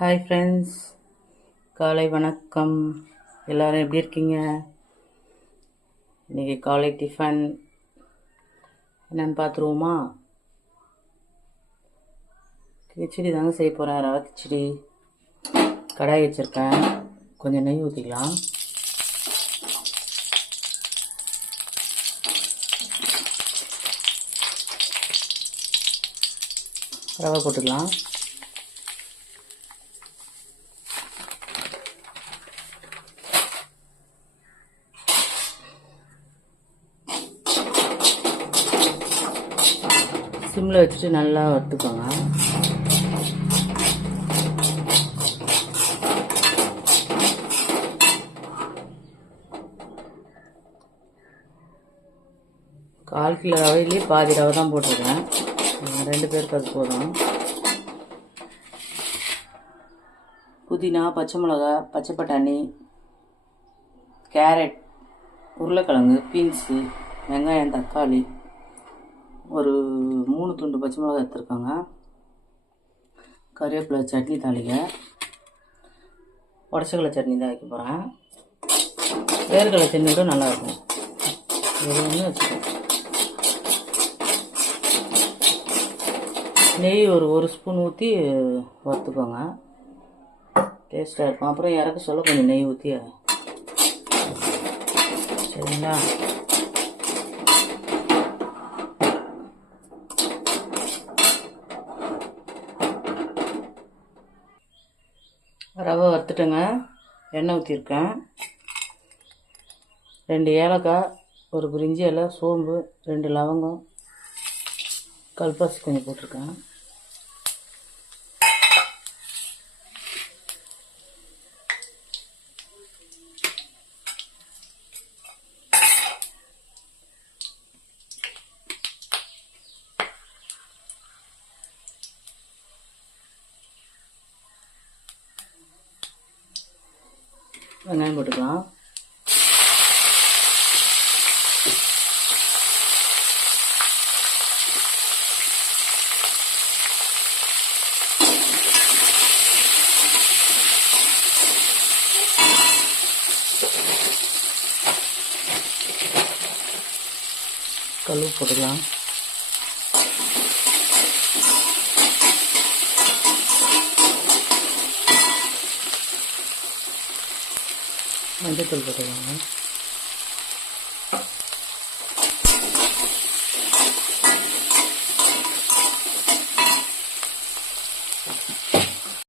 Hi friends, காலை வணக்கம். எல்லோரும் எப்படி இருக்கீங்க? இன்றைக்கி காலை டிஃபன் என்னென்னு பார்த்துருவோமா? கிச்சடி தாங்க செய்ய போகிறேன். ரவை கிச்சடி. கடாய் வச்சுருக்கேன், கொஞ்சம் நெய் ஊற்றிக்கலாம். ரவை போட்டுக்கலாம். சிம்மில் வச்சுட்டு நல்லா வறுத்துக்கோங்க. கால் கிலோ ரவையிலே பாதி ரவை தான் போட்டிருக்கேன். 2 பேருக்கு அது போதும். புதினா, பச்சை மிளகா, பச்சை பட்டாணி, கேரட், உருளைக்கிழங்கு, பீன்ஸு, வெங்காயம், தக்காளி, ஒரு 3 துண்டு பச்சை மிளகா எடுத்துருக்காங்க. கறிவேப்பிலை, சட்னி தாளிக்க. உடச்சக்கடலை சட்னி தான் வைக்க போகிறேன். வேர்க்கடலை சட்னி கூட நல்லாயிருக்கும். இது ஒன்று வச்சுக்கோங்க. நெய் ஒரு ஸ்பூன் ஊற்றி வறுத்துக்கோங்க, டேஸ்ட்டாக இருக்கும். அப்புறம் இறக்க சொல்ல கொஞ்சம் நெய் ஊற்றி, சரிங்களா? ரவை வறுத்துட்டேங்க. எண்ணெய் ஊற்றிருக்கேன். 2 ஏலக்காய், ஒரு பிரிஞ்சி இலை, சோம்பு, 2 லவங்கம், கல்பாசி கொஞ்சம் போட்டிருக்கேன். வெங்காயம் போட்டுக்கலாம். கல் போட்டுக்கலாம். மஞ்சள் தூள் போட்டுக்கோங்க.